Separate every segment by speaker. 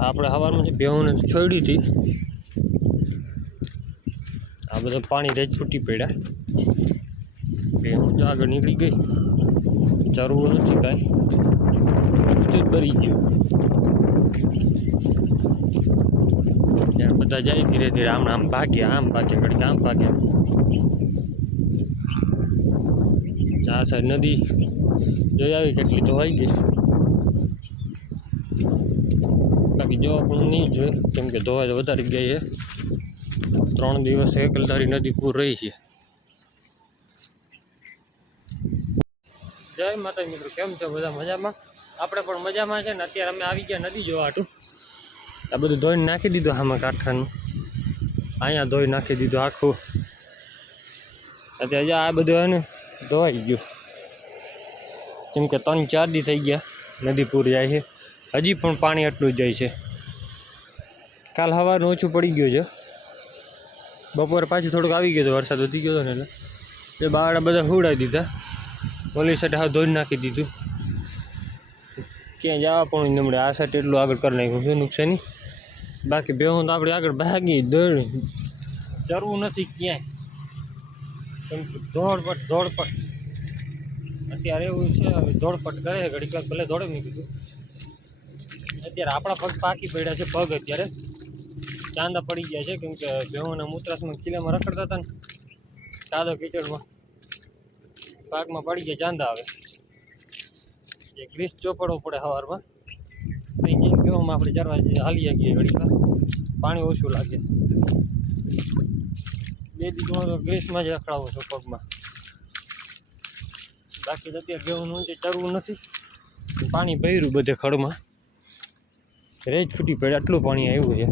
Speaker 1: આપણે સવારમાં જે બેહોને છોડી હતી, આ બધા પાણી રેજ છૂટી પડ્યા. બેહું જો આગળ નીકળી ગઈ. ચરવું નથી કાંઈ. બધું જ ભરી ગયું. ત્યારે બધા જાય ધીરે ધીરે આમ આમ ભાગ્યા આમ ભાગ્યા, ઘડીક આમ ભાગ્યા. આ સાઈડ નદી જોઈ આવી કેટલી ધોવાઈ ગઈ. બાકી જોવા પણ નહીં જોઈએ કેમ કે ધોવા વધારે ગઈ છે. ત્રણ દિવસ એકલધારી નદી પૂર રહી છે. જય માતા મિત્રો, કેમ છો? બધા મજામાં? આપણે પણ મજામાં છે ને, અત્યારે અમે આવી ગયા નદી જોવા હાટું. આ બધું ધોઈને નાખી દીધું આમાં કાંઠાનું અહીંયા ધોઈ નાખી દીધું આખું. અત્યારે આ બધું એને ધોવાઈ ગયું. કેમ કે ત્રણ ચાર દી થઈ ગયા નદી પૂર જાય છે. હજી પણ પાણી એટલું જ જાય છે. કાલ સવારનું ઓછું પડી ગયું છે. બપોરે પાછું થોડુંક આવી ગયો હતો, વરસાદ વધી ગયો હતો ને એટલે. એ બાવડા બધા હુડાવી દીધા. ઓલી સાઈડ હા ધોઈ નાખી દીધું. ક્યાંય જવા પણ નમડે આ સાઈડ એટલું આગળ કરી નાખ્યું છે નુકસાની. બાકી બેહું તો આપણે આગળ ભાગી, દોડી. ચરવું નથી ક્યાંય. દોડપટ દોડપટ. અત્યારે એવું છે, હવે દોડપટ કરે ઘડીક ભલે દોડે નહીં કીધું. અત્યારે આપણા પગ પાકી પડ્યા છે, પગ અત્યારે. ચાંદા પડી ગયા છે, કેમ કે ભેહોના મૂત્રાસમાં કિલ્લામાં રખડતા હતા ને. કાદો કીચડમાં. પાકમાં પડી ગયા ચાંદા આવે એ ગ્રીસ ચોપડવો પડે સવારમાં અહીં જઈને ભેહોમાં આપણે ચરવા જઈએ હાલી ગઈએ ઘડીમાં પાણી ઓછું લાગે. બે તો ગ્રીસમાં જ રખડાવું છું પગમાં. બાકી અત્યારે જે ચરવું નથી. પાણી ભર્યું બધે ખડમાં. રેજ ફૂટી પડે આટલું પાણી આવ્યું છે.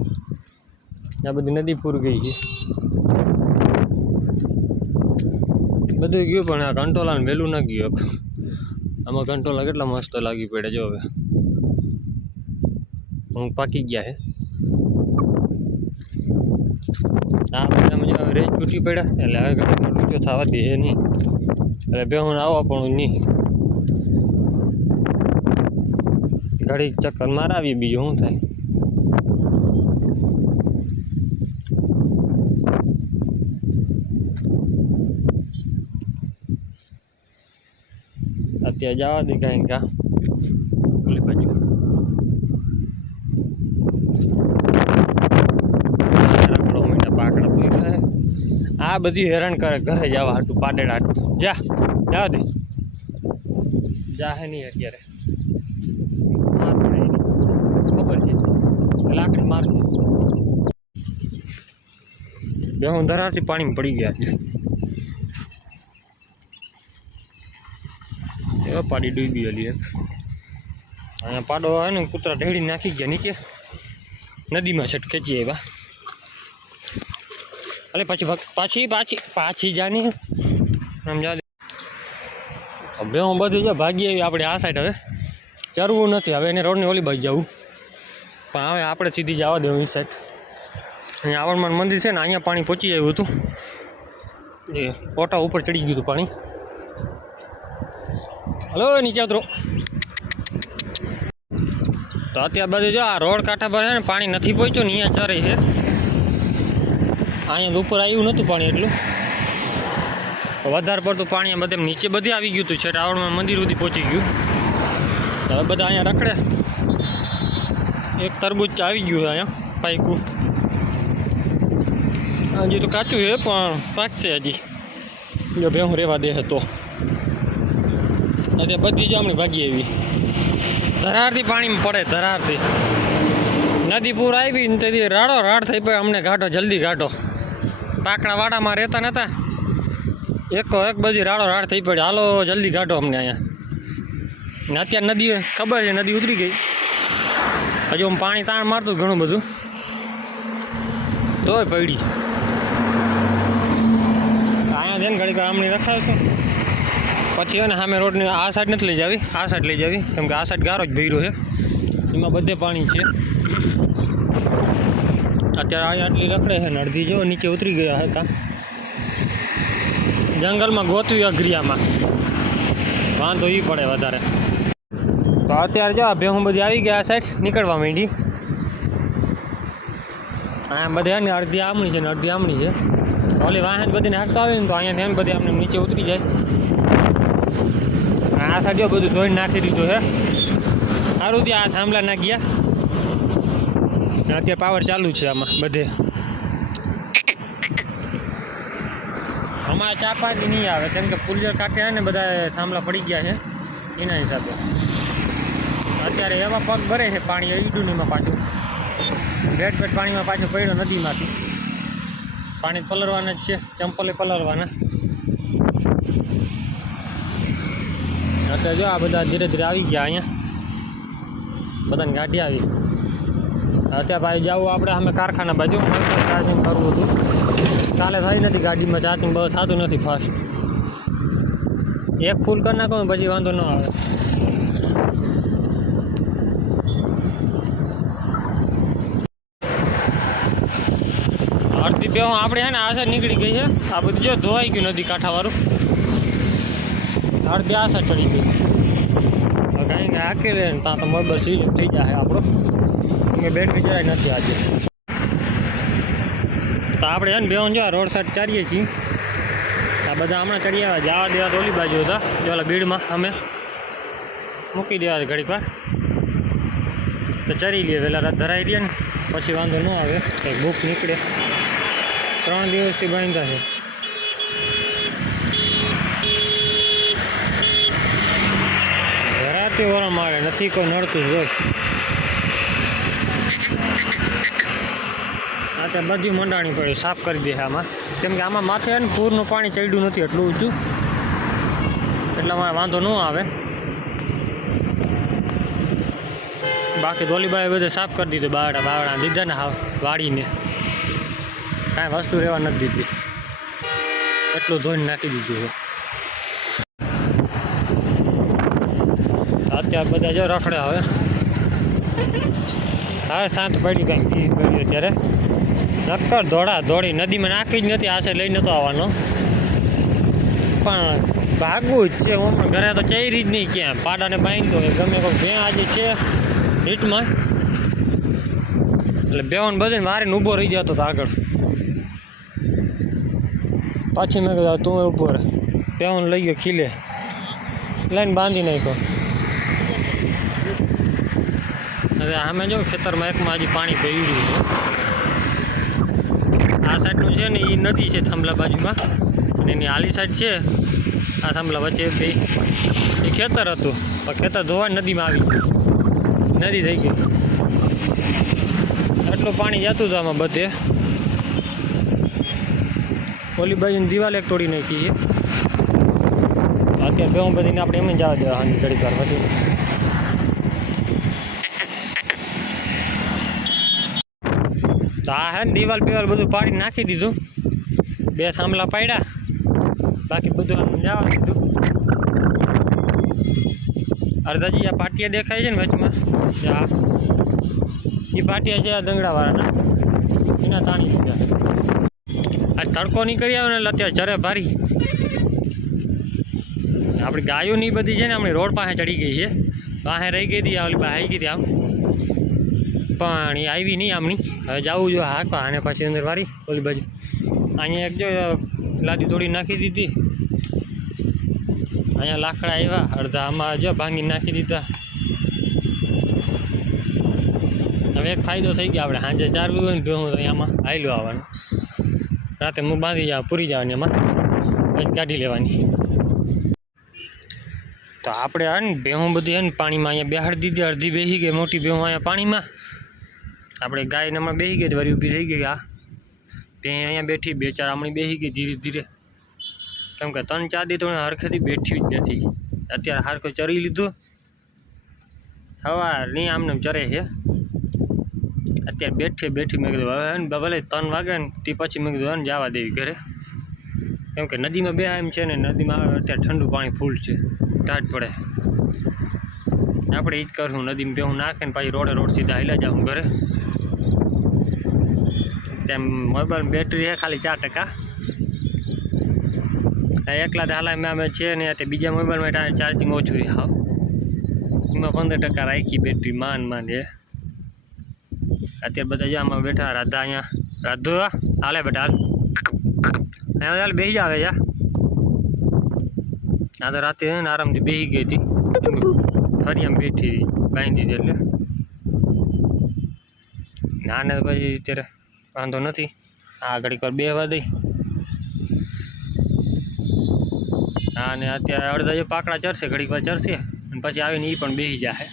Speaker 1: આ બધી નદી પૂર ગઈ છે. બધું ગયું પણ આ કંટોલા ને વહેલું ના ગયું આમાં કંટોલા કેટલા મસ્ત લાગી પડે જો હવે. હું પાકી ગયા છે આ બધા જો રેજ ફૂટી પડ્યા, એટલે હવે ઘડીમાં ઊંચો થવા દે નહીં. એટલે બે હું આવવા પણ નહીં. ઘડીક ચક્કર મારાવી બીજું શું થાય? અત્યારે જવા દે કાંઈ કા. ઓલી બાજુ. આ બધી હેરાન કરે ઘરે જવા હાટું પાડેડ હાટું. જા જવા દે. જાહે નહીં અત્યારે માર પડે એની. ખબર છે લાકડી મારશે. બે હું ધરાવથી પાણીમાં પડી ગયા છે. એવા પાડી ડૂબી ગયેલી એક અહીંયા પાડો આવે ને, કૂતરા ઢેડી નાખી ગયા નીચે. નદીમાં છટ ખેંચી આવ્યા. અલે, પછી પાછી પાછી પાછી જાની. સમજા હવે હું બધું જો ભાગી આવી આપણે આ સાઈડ હવે. ચરવું નથી, હવે એને રોડની ઓલી બાજુ જવું. પણ હવે આપણે સીધી જવા દેવું એ સાઈડ અહીંયા આવણમાં મંદિર છે ને, અહીંયા પાણી પહોંચી આવ્યું હતું. એ ઓટા ઉપર ચડી ગયું હતું પાણી. હલો, નીચે ઉતરો. તો અત્યાર બધું જો આ રોડ કાંઠા પર છે ને, પાણી નથી પહોંચ્યું ને, અહીંયા ચરે છે. અહીંયા ઉપર આવ્યું નહોતું પાણી એટલું. વધારે પડતું પાણી બધે નીચે બધે આવી ગયું હતું. છે આવડમાં મંદિર સુધી પહોંચી ગયું. હવે બધા અહીંયા રખડે. એક તરબૂચ આવી ગયું છે અહીંયા પાકું હજી તો કાચું છે, પણ પાકશે હજી. જો ભેહું રહેવા દે તો. એટલે બધી જામણી ભાગી આવી. ધરારથી પાણીમાં પડે, ધરારથી. નદી પૂર આવી ને તેથી રાડો રાડ થઈ પડે અમને ઘાટો, જલ્દી ઘાટો. પાકડા વાડામાં રહેતા નહોતા એકો એક બધી રાડો રાડ થઈ પડી. હાલો, જલ્દી ઘાટો અમને અહીંયા. ને અત્યારે નદી ખબર છે, નદી ઉતરી ગઈ. હજુ હું પાણી તાણ મારતું ઘણું બધું. તોય પડી. અહીંયા જઈને ઘડીક આમની રખાવશું. પછી એને સામે રોડની આ સાઈડ નથી લઈ જાવી, આ સાઈડ લઈ જાવી. કેમ કે આ સાઈડ ગારો જ ભર્યો છે. એમાં બધે પાણી છે. અત્યારે અહીંયા આટલી રખડે છે ને અડધી જો, નીચે ઉતરી ગયા હતા. જંગલમાં ગોતવી અઘરિયામાં વાંધો એ પડે વધારે. તો અત્યારે જો આ ભેહું બધી આવી ગયા આ સાઈડ નીકળવા માંડી આ બધે ને અડધી આમણી છે ને અડધી આમણી છે ઓલી વાહન બધી નાખતા આવે ને તો અહીંયાથી એમ બધી આમને નીચે ઉતરી જાય આ સાઈડ બધું ધોઈને નાખી દીધું છે સારું ત્યાં આ થાંભલા ના ગયા। અને અત્યારે પાવર ચાલુ છે આમાં, બધે. અમારે ચાર પાંચ દી નહીં આવે, કેમ કે પુલિયર કાંઠે છે ને બધા થાંભલા પડી ગયા છે, એના હિસાબે. અત્યારે એવા પગ ભરે છે પાણી ઈડું એમાં પાછું. ભેટ ભેટ પાણીમાં પાછું પડ્યો નદીમાંથી. પાણી પલરવાના જ છે, ચંપલે પલરવાના. અત્યારે જો આ બધા ધીરે ધીરે આવી ગયા અહીંયા. બધાને ગાડી આવી. અત્યારે ભાઈ જવું આપણે અમે કારખાના બાજુ ચાર્જિંગ કરવું હતું. કાલે થઈ નથી ગાડીમાં ચાર્જિંગ બહુ થતું નથી ફાસ્ટ એક ફૂલ કરી નાખો પછી વાંધો ન આવે. બે આપણે હે ને આસર નીકળી ગઈ છે. આ બધું જો ધોવાઈ ગયું નદી કાંઠાવાળું. અડધી આસર ચડી ગઈ. કાંઈ કાંઈ આખી લે ત્યાં તો મરબર ઓફ થઈ જાય આપણો. અમે બેટરી જરાય નથી આજે. તો આપણે છે ને બેન જો રોડ સાઈડ ચારીએ છીએ. આ બધા હમણાં ચડી આવ્યા જવા દેવા તો ઓલી બાજુ હતા. જો ઓલા ભીડમાં અમે મૂકી દેવા ઘડીક વાર. તો ચરી લઈએ, વહેલા રાત ધરાઈ દઈએ ને, પછી વાંધો ન આવે. કંઈક ભૂખ નીકળે. ત્રણ દિવસથી બાંધ્યા છે. જરાતી વરણ મારે, નથી કોઈ નડતું આ તે બધી મંડાણી પડ્યું સાફ કરી દે આમાં. કેમ કે આમાં માથે ને પૂરનું પાણી ચડ્યું નથી, એટલું ઊંચું. એટલે મારે વાંધો ન આવે. બાકી ધોલીબાઈ બધે સાફ કરી દીધું બાવડા બાવડા દીધા ને વાળીને. કાંઈ વસ્તુ રહેવા નથી દીધી. એટલું ધોઈને નાખી દીધું છે. અત્યારે બધા જો રખડે હવે. હવે શાંત પડી કાંઈ ઘી પડ્યું અત્યારે. નક્કર દોડા દોડી નદીમાં નાખી જ નથી આશે લઈ નતો આવવાનો. પણ ભાગવું જ છે, હું ઘરે તો ચૈરી જ નહીં ક્યાં પાડાને બાંધતો હોય ગમે કોઈ ભે આજે છે, હીટમાં. એટલે બેવન બધીને મારીને ઊભો રહી જતો હતો આગળ. પછી મેં કીધું તું ઊભો રહે. બેવન લઈ ગયો ખીલે. લઈને બાંધી નાખ્યો. હવે આમે જો ખેતરમાં એકમાં હજી પાણી ભર્યું છે. આ સાઈડનું છે ને એ નદી છે થાંભલા બાજુમાં. અને એની આલી સાઈડ છે આ થાંભલા વચ્ચે બે. એ ખેતર હતું પણ ખેતર ધોવા નદીમાં આવી ગયું. નદી થઈ ગઈ. એટલું પાણી જતું હતું આમાં બધે. ઓલી બાજુની દિવાલ એક તોડી નાખી છે. અત્યારે બેવું બધીને આપણે એમ જ જવા દેવા હાની ઘડી વાર પછી. તો આ હે ને દિવાલ બિવાલ બધું પાડી નાખી દીધું. બે થાંભલા પાડ્યા. બાકી બધું આમ જવા દીધું. અડધાજી આ પાટિયા દેખાય છે ને વચમાં એ પાટિયા છે આ દંગડાવાળાના. એના તાણી લીધા. આ તડકો નહીં આવ્યો આવે ને એટલે અત્યારે ચરે ભારી. આપણી ગાયો ની બધી છે ને આપણી રોડ પાસે ચડી ગઈ છે. પાસે રહી ગઈ હતી, ઓલી પાસે આવી ગઈ હતી આમ. પણ એ આવી નહીં આમની. હવે જવું જો હા અને પાછી અંદર વારી ઓલી બાજુ. અહીંયા એક જો લાદી તોડી નાખી દીધી. અહીંયા લાકડા આવ્યા અડધા આમાં જો ભાંગી નાખી દીધા. હવે એક ફાયદો થઈ ગયો આપણે સાંજે ચાર ને ભેહું તો આમાં હાઈલું આવવાનું. રાતે હું બાંધી જવા પૂરી જવાની એમાં. પછી કાઢી લેવાની. તો આપણે આ ને ભેહું બધી ને પાણીમાં અહીંયા બેહાડી દીધી, અડધી બેસી ગઈ, મોટી ભેહું અહીંયા પાણીમાં. આપણે ગાયને હમણાં બેસી ગઈ વળી ઊભી થઈ ગઈ આ. ભે અહીંયા બેઠી, બે ચાર હમણાં બેસી ગઈ ધીરે ધીરે. કેમ કે ત્રણ ચાર દી તો હરખેથી બેઠ્યું જ નથી. અત્યારે હારખું ચરી લીધું. હવા નહીં આમને ચરે છે. અત્યારે બેઠી બેઠી મેં કીધું, હવે ને ભલે ત્રણ વાગે ને તે પછી મેં કીધું ને જવા દેવી ઘરે. કેમ કે નદીમાં બે એમ છે ને, નદીમાં અત્યારે ઠંડુ પાણી ફૂલ છે ટાટ પડે. આપણે એ જ કરશું, નદીમાં બેહું નાખે ને પછી રોડે રોડ સીધા હિલા જાઉં ઘરે. તેમ મોબાઈલ બેટરી છે ખાલી ચાર ટકા. એકલા તો હાલા અમે છે ને, તે બીજા મોબાઈલમાં ચાર્જિંગ ઓછું હાવ. એમાં પંદર ટકા રાખી બેટરી, માન માન છે અત્યારે બધા જો આમાં બેઠા, રાધા અહીંયા, રાધુ હાલે બેટા, હાલ. અહીંયા હાલ બેસી જાવે જા આ તો રાતે છે ને આરામથી બેસી ગઈ હતી. ફરી આમ બેઠી હતી, બાંધી હતી એટલે. નાને પછી અત્યારે વાંધો નથી. આ ઘડીક વાર બેહવા દઈ હા, ને અત્યારે અડધા જે પાકડા ચરશે ઘડીક વાર ચરશે અને પછી આવીને એ પણ બેસી જશે